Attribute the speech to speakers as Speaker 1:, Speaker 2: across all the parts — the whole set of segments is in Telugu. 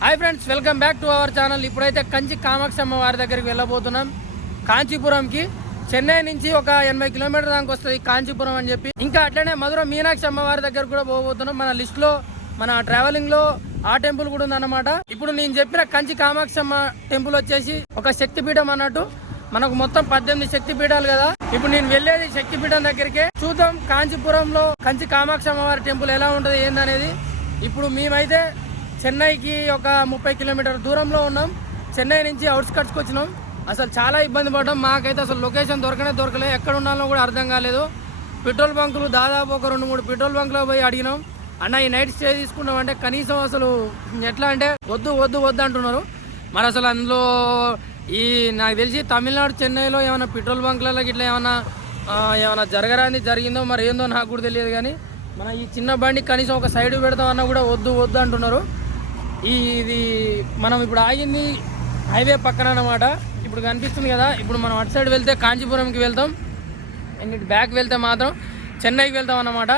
Speaker 1: Hi friends welcome back to our channel ఇప్పుడైతే కంచి కామాక్షమ్మ వారి దగ్గరికి వెళ్ళబోతున్నాం. కాంచీపురంకి. చెన్నై నుంచి ఒక ఎనభై కిలోమీటర్ దాకా వస్తుంది కాంచీపురం అని చెప్పి. ఇంకా అట్లనే మధుర మీనాక్షి అమ్మవారి దగ్గర కూడా పోబోతున్నాం. మన లిస్ట్లో మన ట్రావెలింగ్లో ఆ టెంపుల్ కూడా ఉందన్నమాట. ఇప్పుడు నేను చెప్పిన కంచి కామాక్షమ్మ టెంపుల్ వచ్చేసి ఒక శక్తిపీఠం అన్నట్టు. మనకు మొత్తం పద్దెనిమిది శక్తి పీఠాలు కదా. ఇప్పుడు నేను వెళ్ళేది శక్తి పీఠం దగ్గరికే. చూద్దాం కాంచీపురంలో కంచి కామాక్షి అమ్మవారి టెంపుల్ ఎలా ఉంటుంది ఏందనేది. ఇప్పుడు మేమైతే చెన్నైకి ఒక ముప్పై కిలోమీటర్ దూరంలో ఉన్నాం. చెన్నై నుంచి అవుట్స్కట్స్కి వచ్చినాం. అసలు చాలా ఇబ్బంది పడ్డాం. మాకైతే అసలు లొకేషన్ దొరకనే దొరకలేదు ఎక్కడ ఉన్నాలో కూడా అర్థం కాలేదు. పెట్రోల్ బంకులు దాదాపు ఒక రెండు మూడు పెట్రోల్ బంకులో పోయి అడిగినాం. అన్న ఈ నైట్ స్టే తీసుకున్నాం అంటే కనీసం అసలు ఎట్లా అంటే వద్దు వద్దు వద్దు అంటున్నారు. మరి అసలు అందులో ఈ నాకు తెలిసి తమిళనాడు చెన్నైలో ఏమైనా పెట్రోల్ బంక్లలో ఇట్లా ఏమైనా ఏమైనా జరగరాని జరిగిందో మరి ఏందో నాకు కూడా తెలియదు కానీ మన ఈ చిన్న బండి కనీసం ఒక సైడ్ పెడతామన్నా కూడా వద్దు వద్దు అంటున్నారు. ఈ ఇది మనం ఇప్పుడు ఆగింది హైవే పక్కన అన్నమాట. ఇప్పుడు కనిపిస్తుంది కదా ఇప్పుడు మనం అటు సైడ్ వెళ్తే కాంచీపురంకి వెళ్తాం. అండ్ ఇటు బ్యాక్ వెళ్తే మాత్రం చెన్నైకి వెళ్తాం అన్నమాట.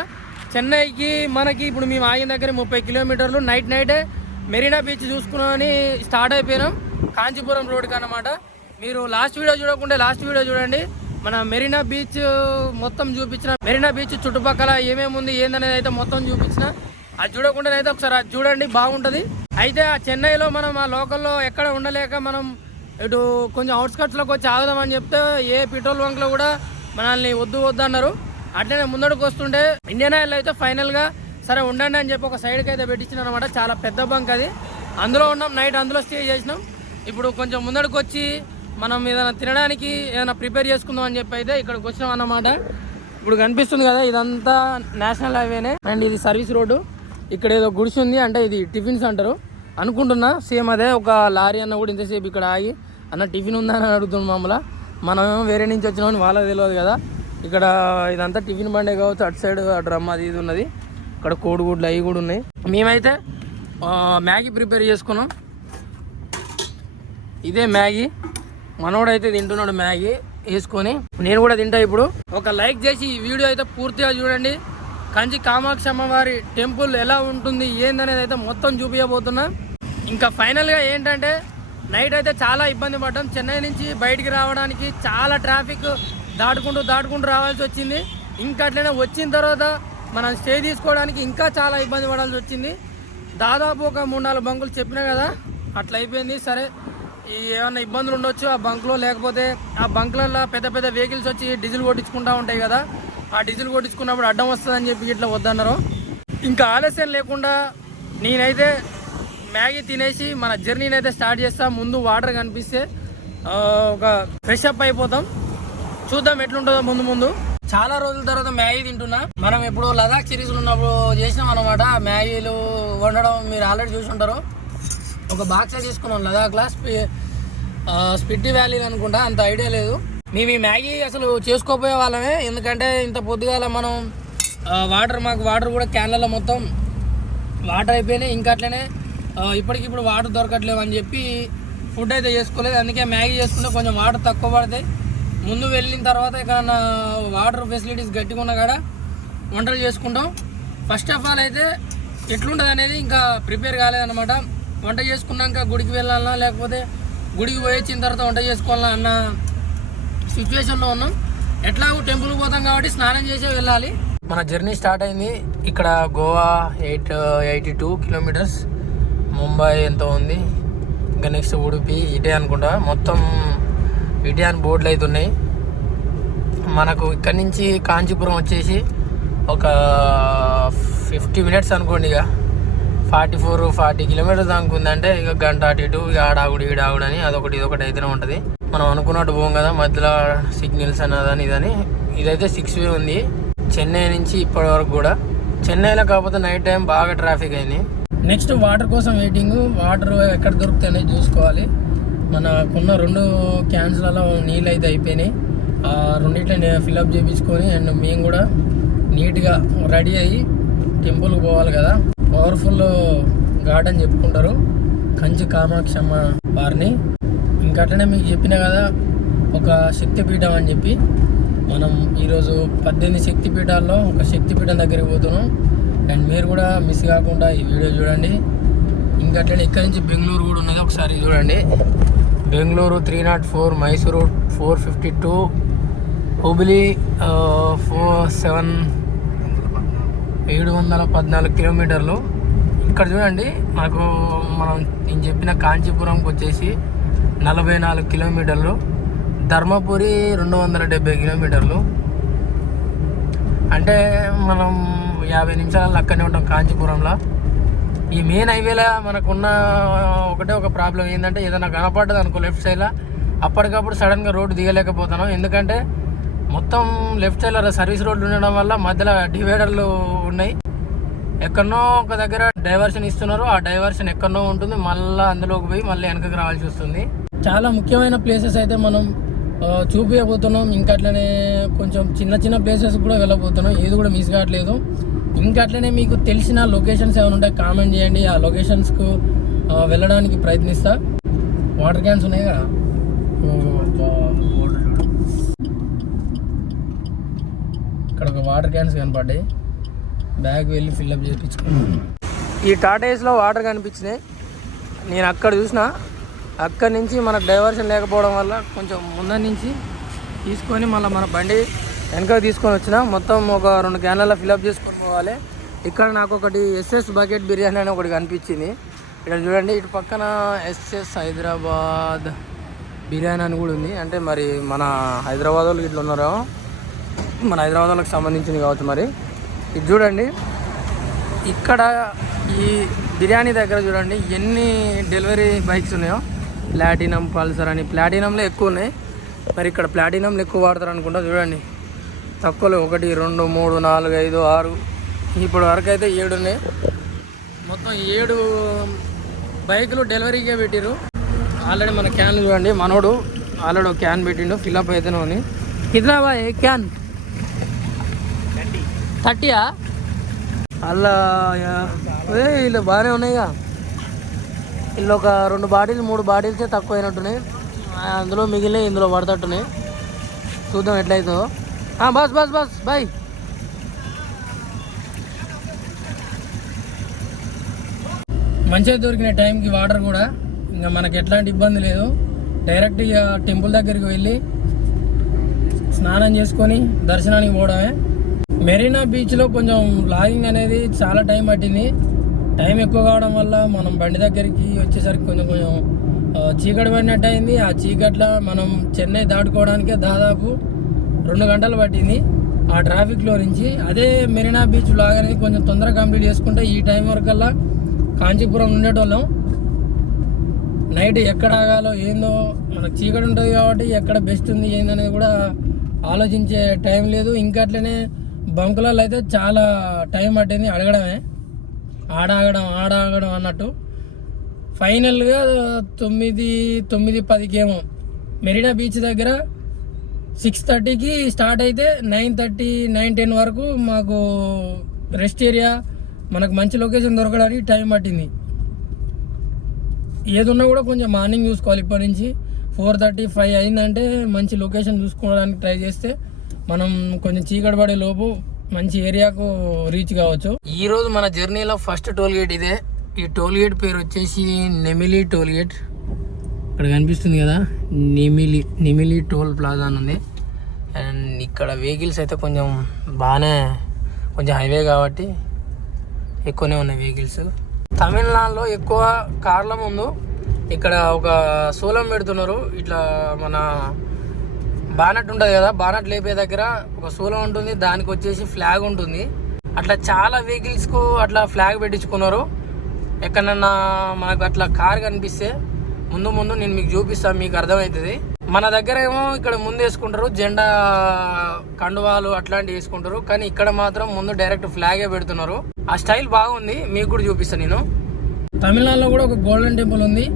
Speaker 1: చెన్నైకి మనకి ఇప్పుడు మేము ఆగిన దగ్గర ముప్పై కిలోమీటర్లు నైట్ నైటే మెరీనా బీచ్ చూసుకున్నామని స్టార్ట్ అయిపోయినాం కాంచీపురం రోడ్కి అన్నమాట. మీరు లాస్ట్ వీడియో చూడకుంటే లాస్ట్ వీడియో చూడండి. మన మెరీనా బీచ్ మొత్తం చూపించిన మెరీనా బీచ్ చుట్టుపక్కల ఏమేమి ఉంది ఏందనేది అయితే మొత్తం చూపించిన. అది చూడకుండా అయితే ఒకసారి అది చూడండి బాగుంటుంది. అయితే ఆ చెన్నైలో మనం ఆ లోకల్లో ఎక్కడ ఉండలేక మనం ఇటు కొంచెం అవుట్స్కట్స్లోకి వచ్చి ఆగుదామని చెప్తే ఏ పెట్రోల్ బంక్లో కూడా మనల్ని వద్దు వద్దు అన్నారు. అట్లనే ముందడుకు వస్తుంటే ఇండియన్ ఆయిల్ అయితే ఫైనల్గా సరే ఉండండి అని చెప్పి ఒక సైడ్కి అయితే పెట్టించిన అనమాట చాలా పెద్ద బంక్ అది. అందులో ఉన్నాం నైట్ అందులో స్టే చేసినాం. ఇప్పుడు కొంచెం ముందడుకు వచ్చి మనం ఏదైనా తినడానికి ఏదైనా ప్రిపేర్ చేసుకుందాం అని చెప్పి అయితే ఇక్కడికి వచ్చినాం అన్నమాట. ఇప్పుడు కనిపిస్తుంది కదా ఇదంతా నేషనల్ హైవేనే. అండ్ ఇది సర్వీస్ రోడ్డు. ఇక్కడ ఏదో గుడిసి ఉంది అంటే ఇది టిఫిన్స్ అంటారు. అనుకుంటున్నా. సేమ్ అదే ఒక లారీ అన్న కూడా ఇంతసేపు ఇక్కడ ఆగి అన్న టిఫిన్ ఉందా? అని అడుగుతుంది మమ్మల్ని మనమేమో వేరే నుంచి వచ్చినామని వాళ్ళకి తెలియదు కదా. ఇక్కడ ఇదంతా టిఫిన్ బండే కావచ్చు అటు సైడ్ డ్రమ్ అది ఇది ఉన్నది. ఇక్కడ కోడిగుడ్లు అవి కూడా ఉన్నాయి. మేమైతే మ్యాగీ ప్రిపేర్ చేసుకున్నాం. ఇదే మ్యాగీ. మనోడైతే తింటున్నాడు మ్యాగీ వేసుకొని. నేను కూడా తింటా ఇప్పుడు. ఒక లైక్ చేసి ఈ వీడియో అయితే పూర్తిగా చూడండి. కంచి కామాక్షి అమ్మవారి టెంపుల్ ఎలా ఉంటుంది ఏందనేది అయితే మొత్తం చూపించబోతున్నా. ఇంకా ఫైనల్గా ఏంటంటే నైట్ అయితే చాలా ఇబ్బంది పడ్డాం. చెన్నై నుంచి బయటికి రావడానికి చాలా ట్రాఫిక్ దాటుకుంటూ దాటుకుంటూ రావాల్సి వచ్చింది. ఇంకా అట్లనే వచ్చిన తర్వాత మనం స్టే తీసుకోవడానికి ఇంకా చాలా ఇబ్బంది పడాల్సి వచ్చింది. దాదాపు ఒక మూడు నాలుగు బంకులు చెప్పినా కదా అట్లా అయిపోయింది. సరే ఈ ఏమైనా ఇబ్బందులు ఉండొచ్చు ఆ బంక్లో లేకపోతే ఆ బంక్లలో పెద్ద పెద్ద వెహికల్స్ వచ్చి డీజిల్ కొట్టించుకుంటూ ఉంటాయి కదా ఆ డీజిల్ కొట్టించుకున్నప్పుడు అడ్డం వస్తుందని చెప్పి ఇట్లా వద్దన్నారు. ఇంకా ఆలస్యం లేకుండా నేనైతే మ్యాగీ తినేసి మన జర్నీని అయితే స్టార్ట్ చేస్తా. ముందు వాటర్ కనిపిస్తే ఒక ఫ్రెష్ అప్ అయిపోతాం. చూద్దాం ఎట్లుంటుందో ముందు ముందు. చాలా రోజుల తర్వాత మ్యాగీ తింటున్నా. మనం ఇప్పుడు లదాఖ్ సిరీస్ ఉన్నప్పుడు చేసినాం అనమాట మ్యాగీలు వండడం మీరు ఆల్రెడీ చూసి ఉంటారు. ఒక బాక్స్ తీసుకున్నాం లదాఖ్లో. స్పి స్పిట్టి వ్యాలీ అనుకుంటా. అంత ఐడియా లేదు. మేము ఈ మ్యాగీ అసలు చేసుకోపోయే వాళ్ళమే. ఎందుకంటే ఇంత పొద్దుగాల మనం వాటర్ మాకు వాటర్ కూడా క్యాన్లలో మొత్తం వాటర్ అయిపోయినాయి. ఇంకా అట్లనే ఇప్పటికిప్పుడు వాటర్ దొరకట్లేవు అని చెప్పి ఫుడ్ అయితే చేసుకోలేదు. అందుకే మ్యాగీ చేసుకుంటే కొంచెం వాటర్ తక్కువ పడతాయి. ముందు వెళ్ళిన తర్వాత ఎక్కడన్నా వాటర్ ఫెసిలిటీస్ గట్టిగా ఉన్నా కాడ వంటలు చేసుకుంటాం. ఫస్ట్ ఆఫ్ ఆల్ అయితే ఎట్లుంటుంది అనేది ఇంకా ప్రిపేర్ కాలేదన్నమాట. వంట చేసుకున్నాక గుడికి వెళ్ళాలన్నా లేకపోతే గుడికి పోయి తర్వాత వంట చేసుకోవాలన్నా అన్న సిచ్యువేషన్లో ఉన్నాం. ఎట్లాగో టెంపుల్కి పోతాం కాబట్టి స్నానం చేసే వెళ్ళాలి. మన జర్నీ స్టార్ట్ అయింది. ఇక్కడ Goa eight eighty two kilometres Mumbai ఎంతో ఉంది? ఇంకా నెక్స్ట్ ఉడిపి ఇటే అనుకుంటా. మొత్తం ఇటే అని బోర్డులు అయితే ఉన్నాయి. మనకు ఇక్కడ నుంచి కాంచీపురం వచ్చేసి ఒక ఫిఫ్టీ మినిట్స్ అనుకోండి ఇక. ఫార్టీ ఫోర్ ఫార్టీ కిలోమీటర్స్ దాకా ఉందంటే ఇక గంట అటు ఇటు ఇక ఆడాగుడు ఈడాగుడు అని అదొకటి ఇదొకటి అయితేనే ఉంటుంది. మనం అనుకున్నట్టు పోం కదా మధ్యలో సిగ్నల్స్ అన్నదని ఇదని. ఇదైతే సిక్స్ వే ఉంది. చెన్నై నుంచి ఇప్పటి వరకు కూడా. చెన్నైలో కాకపోతే నైట్ టైం బాగా ట్రాఫిక్ అయింది. నెక్స్ట్ వాటర్ కోసం వెయిటింగ్ వాటర్ ఎక్కడ దొరుకుతాయని చూసుకోవాలి. మనకున్న రెండు క్యాన్స్లలో నీళ్ళు అయితే అయిపోయినాయి. ఆ రెండిట్లని ఫిల్అప్ చేయించుకొని అండ్ మేము కూడా నీట్గా రెడీ అయ్యి టెంపుల్కి పోవాలి కదా. పవర్ఫుల్ గార్డెన్ చెప్పుకుంటారు. కంచి కామాక్షమ్మ వారిని. ఇంకా మీకు చెప్పిన కదా ఒక శక్తిపీఠం అని చెప్పి. మనం ఈరోజు పద్దెనిమిది శక్తిపీఠాల్లో ఒక శక్తిపీఠం దగ్గరికి పోతున్నాం. అండ్ మీరు కూడా మిస్ కాకుండా ఈ వీడియో చూడండి. ఇంకా అట్లనే ఇక్కడ నుంచి బెంగళూరు కూడా ఉన్నది ఒకసారి చూడండి. Bengaluru three nought four Mysuru four fifty two Hubli four seven ఏడు వందల పద్నాలుగు కిలోమీటర్లు. ఇక్కడ చూడండి మనకు మనం నేను చెప్పిన కాంచీపురంకి వచ్చేసి నలభై నాలుగు కిలోమీటర్లు. ధర్మపురి రెండు వందల డెబ్బై కిలోమీటర్లు. అంటే మనం యాభై నిమిషాలలో అక్కడనే ఉంటాం కాంచీపురంలో. ఈ మెయిన్ హైవేలో మనకున్న ఒకటే ఒక ప్రాబ్లం ఏంటంటే ఏదైనా కనపడ్డది అనుకో లెఫ్ట్ సైడ్లో అప్పటికప్పుడు సడన్గా రోడ్డు దిగలేకపోతున్నాం. ఎందుకంటే మొత్తం లెఫ్ట్ సైడ్లో సర్వీస్ రోడ్లు ఉండడం వల్ల మధ్యలో డివైడర్లు ఉన్నాయి. ఎక్కడనో ఒక దగ్గర డైవర్షన్ ఇస్తున్నారు. ఆ డైవర్షన్ ఎక్కడనో ఉంటుంది. మళ్ళీ అందులోకి పోయి మళ్ళీ వెనకకి రావాల్సి వస్తుంది. చాలా ముఖ్యమైన ప్లేసెస్ అయితే మనం చూపించబోతున్నాం ఇంకా అట్లనే కొంచెం చిన్న చిన్న ప్లేసెస్ కూడా వెళ్ళబోతున్నాం. ఏది కూడా మిస్ కావట్లేదు. ఇంకా అట్లనే మీకు తెలిసిన లొకేషన్స్ ఏమైనా ఉంటే కామెంట్ చేయండి. ఆ లొకేషన్స్కు వెళ్ళడానికి ప్రయత్నిస్తా. వాటర్ క్యాన్స్ ఉన్నాయి కదా. ఇక్కడ ఒక వాటర్ క్యాన్స్ కనపడ్డాయి. బ్యాగ్ వెళ్ళి ఫిల్అప్ చేయించుకున్నాను ఈ టాటాయిస్లో వాటర్ కనిపించినాయి. నేను అక్కడ చూసిన అక్కడి నుంచి మనకు డైవర్షన్ లేకపోవడం వల్ల కొంచెం ముందర నుంచి తీసుకొని మళ్ళీ మన బండి వెనక తీసుకొని వచ్చిన. మొత్తం ఒక రెండు క్యాన్లలో ఫిల్అప్ చేసుకొని పోవాలి. ఇక్కడ నాకు ఒకటి ఎస్ఎస్ బకెట్ బిర్యానీ అని ఒకటి కనిపించింది. ఇక్కడ చూడండి ఇటు పక్కన ఎస్ఎస్ హైదరాబాద్ బిర్యానీ అని కూడా ఉంది. అంటే మరి మన హైదరాబాద్ వాళ్ళు ఇట్లా ఉన్నారో మన హైదరాబాద్ వాళ్ళకి సంబంధించింది కావచ్చు మరి. ఇది చూడండి ఇక్కడ ఈ బిర్యానీ దగ్గర చూడండి ఎన్ని డెలివరీ బైక్స్ ఉన్నాయో. ప్లాటినం పల్సర్ అని. ప్లాటినంలో ఎక్కువ ఉన్నాయి. మరి ఇక్కడ ప్లాటినంలు ఎక్కువ వాడతారు అనుకుంటా చూడండి. తక్కువలో ఒకటి రెండు మూడు నాలుగు ఐదు ఆరు. ఇప్పటి వరకు అయితే ఏడు ఉన్నాయి. మొత్తం ఏడు బైకులు డెలివరీకే పెట్టిరు ఆల్రెడీ మన క్యాన్ చూడండి. మనోడు ఆల్రెడీ ఒక క్యాన్ పెట్టిండు. ఫిల్అప్ అయితేనే ఉంది. కిतना బాయ్ క్యాన్? థర్టీయా? అలా వీళ్ళు బాగానే ఉన్నాయిగా. వీళ్ళు ఒక రెండు బాడీలు మూడు బాటిల్సే తక్కువ అయినట్టున్నాయి అందులో మిగిలిన ఇందులో పడతట్టున్నాయి. చూద్దాం ఎట్లయితుందో. బస్ బస్ బస్ బాయ్ మంచిగా దొరికిన టైంకి వాటర్ కూడా. ఇంకా మనకి ఎట్లాంటి ఇబ్బంది లేదు. డైరెక్ట్ ఇక టెంపుల్ దగ్గరికి వెళ్ళి స్నానం చేసుకొని దర్శనానికి పోవడమే. మెరీనా బీచ్లో కొంచెం లాగింగ్ అనేది చాలా టైం పట్టింది. టైం ఎక్కువ కావడం వల్ల మనం బండి దగ్గరికి వచ్చేసరికి కొంచెం కొంచెం చీకటి పడినట్టు అయింది. ఆ చీకట్లో మనం చెన్నై దాటుకోవడానికే దాదాపు రెండు గంటలు పట్టింది. ఆ ట్రాఫిక్లో నుంచి అదే మెరీనా బీచ్ లాగ్ అనేది కొంచెం తొందరగా కంప్లీట్ చేసుకుంటే ఈ టైం వరకల్లా కాంచీపురం ఉండేటోళ్ళం. నైట్ ఎక్కడ ఆగాలో ఏందో మనకు చీకటి ఉంటుంది కాబట్టి ఎక్కడ బెస్ట్ ఉంది ఏందనేది కూడా ఆలోచించే టైం లేదు. ఇంకా అట్లనే బంకులలో అయితే చాలా టైం పట్టింది అడగడమే. ఆడ ఆగడం ఆడ ఆగడం అన్నట్టు. ఫైనల్గా తొమ్మిది తొమ్మిది పదికేమో. మెరీనా బీచ్ దగ్గర సిక్స్ థర్టీకి స్టార్ట్ అయితే నైన్ థర్టీ నైన్ టెన్ వరకు మాకు రెస్ట్ ఏరియా మనకు మంచి లొకేషన్ దొరకడానికి టైం పట్టింది. ఏది ఉన్నా కూడా కొంచెం మార్నింగ్ చూసుకోవాలి ఇప్పటి నుంచి. ఫోర్ థర్టీ ఫైవ్ అయిందంటే మంచి లొకేషన్ చూసుకోవడానికి ట్రై చేస్తే మనం కొంచెం చీకటి పడే లోపు మంచి ఏరియాకు రీచ్ కావచ్చు. ఈ రోజు మన జర్నీలో ఫస్ట్ టోల్ గేట్ ఇదే. ఈ టోల్ గేట్ పేరు వచ్చేసి నెమిలి టోల్ గేట్ ఇక్కడ కనిపిస్తుంది కదా నిమిలి నిమిలి టోల్ ప్లాజా అని ఉంది. అండ్ ఇక్కడ వెహికల్స్ అయితే కొంచెం బాగానే కొంచెం హైవే కాబట్టి ఎక్కువనే ఉన్నాయి వెహికల్స్ తమిళనాడులో ఎక్కువ కార్ల ముందు ఇక్కడ ఒక సోలం పెడుతున్నారు. ఇట్లా మన బానట్ ఉంటుంది కదా బానట్ లేపే దగ్గర ఒక సూలం ఉంటుంది దానికి వచ్చేసి ఫ్లాగ్ ఉంటుంది. అట్లా చాలా వెహికల్స్కు అట్లా ఫ్లాగ్ పెట్టించుకున్నారు. ఎక్కడన్నా మనకు అట్లా కార్ కనిపిస్తే ముందు ముందు నేను మీకు చూపిస్తాను మీకు అర్థమవుతుంది. మన దగ్గర ఏమో ఇక్కడ ముందు వేసుకుంటారు జెండా కండువాలు అట్లాంటివి వేసుకుంటారు. కానీ ఇక్కడ మాత్రం ముందు డైరెక్ట్ ఫ్లాగే పెడుతున్నారు. ఆ స్టైల్ బాగుంది మీకు కూడా చూపిస్తాను నేను. తమిళనాడులో కూడా ఒక గోల్డెన్ టెంపుల్ ఉంది.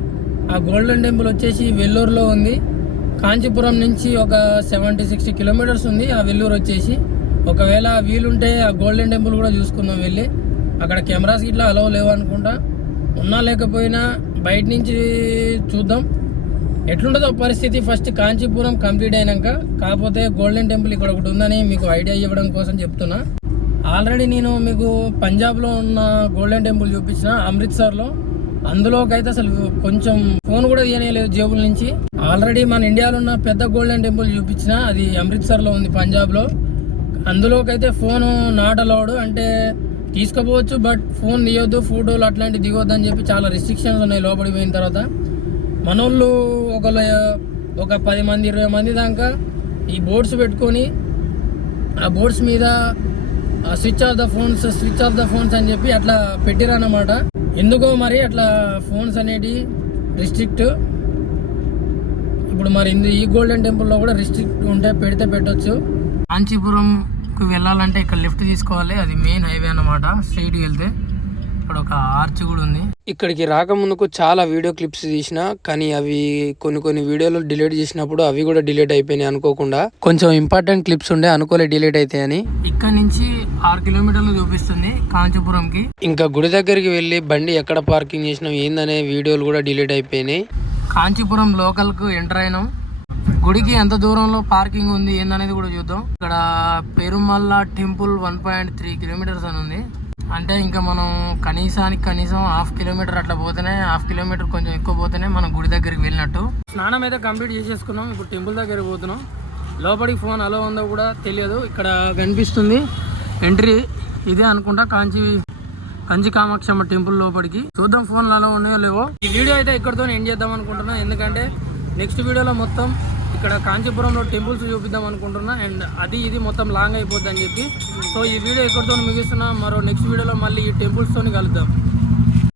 Speaker 1: ఆ గోల్డెన్ టెంపుల్ వచ్చేసి వెల్లూరులో ఉంది. కాంచీపురం నుంచి ఒక సెవెంటీ సిక్స్టీ కిలోమీటర్స్ ఉంది ఆ వెల్లూరు వచ్చేసి. ఒకవేళ వీలుంటే ఆ గోల్డెన్ టెంపుల్ కూడా చూసుకుందాం వెళ్ళి. అక్కడ కెమెరాస్ ఇట్లా అలవ్ లేవు అనుకుంటా. ఉన్నా లేకపోయినా బయట నుంచి చూద్దాం. ఎట్లుంటుందో పరిస్థితి. ఫస్ట్ కాంచీపురం కంప్లీట్ అయినాక కాకపోతే గోల్డెన్ టెంపుల్ ఇక్కడ ఒకటి ఉందని మీకు ఐడియా ఇవ్వడం కోసం చెప్తున్నా. ఆల్రెడీ నేను మీకు పంజాబ్లో ఉన్న గోల్డెన్ టెంపుల్ చూపించిన అమృత్సర్లో అందులోకైతే అసలు కొంచెం ఫోన్ కూడా తీయలేదు జేబుల నుంచి. ఆల్రెడీ మన ఇండియాలో ఉన్న పెద్ద గోల్డెన్ టెంపుల్ చూపించిన అది అమృత్సర్లో ఉంది పంజాబ్లో అందులోకైతే ఫోన్ నాట్ అలౌడ్ అంటే తీసుకుపోవచ్చు బట్ ఫోన్ తీయొద్దు ఫోటోలు అట్లాంటివి దిగొద్దు అని చెప్పి చాలా రిస్ట్రిక్షన్స్ ఉన్నాయి లోపలికి పోయిన తర్వాత. మనోళ్ళు ఒక ఒక పది మంది ఇరవై మంది దాకా ఈ బోర్డ్స్ పెట్టుకొని ఆ బోర్డ్స్ మీద switch off the phones switch off the phones అని చెప్పి అట్లా పెట్టిరన్నమాట. ఎందుకో మరి అట్లా ఫోన్స్ అనేటి రిస్ట్రిక్ట్ ఇప్పుడు మరి ఇందు ఈ గోల్డెన్ టెంపుల్లో కూడా రిస్ట్రిక్ట్ ఉంటే పెడితే పెట్టొచ్చు. కాంచీపురంకి వెళ్ళాలంటే ఇక్కడ లిఫ్ట్ తీసుకోవాలి. అది మెయిన్ హైవే అన్నమాట. స్ట్రీట్కి వెళ్తే. ఇక్కడ ఒక ఆర్చ్ కూడా ఉంది. ఇక్కడికి రాకముందుకు చాలా వీడియో క్లిప్స్ తీసిన కానీ అవి కొన్ని కొన్ని వీడియోలు డిలీట్ చేసినప్పుడు అవి కూడా డిలీట్ అయిపోయినాయి అనుకోకుండా. కొంచెం ఇంపార్టెంట్ క్లిప్స్ ఉండే అనుకోలే డిలీట్ అవుతాయని ఇక్కడ నుంచి ఆరు కిలోమీటర్లు చూపిస్తుంది కాంచీపురంకి. ఇంకా గుడి దగ్గరికి వెళ్ళి బండి ఎక్కడ పార్కింగ్ చేసినాం ఏందనే వీడియోలు కూడా డిలీట్ అయిపోయినాయి. కాంచీపురం లోకల్కు ఎంటర్ అయినాం. గుడికి ఎంత దూరంలో పార్కింగ్ ఉంది ఏందనేది కూడా చూద్దాం. ఇక్కడ Perumalla temple one point three kilometres అని ఉంది. అంటే ఇంకా మనం కనీసానికి కనీసం హాఫ్ కిలోమీటర్ అట్లా పోతేనే హాఫ్ కిలోమీటర్ కొంచెం ఎక్కువ పోతేనే మనం గుడి దగ్గరికి వెళ్ళినట్టు. స్నానం అయితే కంప్లీట్ చేసేసుకున్నాం ఇప్పుడు టెంపుల్ దగ్గరికి పోతున్నాం. లోపలికి ఫోన్ అలో ఉందో కూడా తెలియదు ఇక్కడ కనిపిస్తుంది ఎంట్రీ. ఇదే అనుకుంటా కాంచి కంచి కామాక్షమ్మ టెంపుల్ లోపలికి. చూద్దాం ఫోన్లు అలా ఉన్నాయో లేవో. ఈ వీడియో అయితే ఇక్కడితో ఎండ్ చేద్దాం అనుకుంటున్నాను ఎందుకంటే నెక్స్ట్ వీడియోలో మొత్తం ఇక్కడ కాంచీపురంలో టెంపుల్స్ చూపిద్దాం అనుకుంటున్నా. అండ్ అది ఇది మొత్తం లాంగ్ అయిపోద్ది అని చెప్పి. సో ఈ వీడియో ఎక్కడితో ముగిస్తున్నా. మరో నెక్స్ట్ వీడియోలో మళ్ళీ ఈ టెంపుల్స్తోని కలుద్దాం.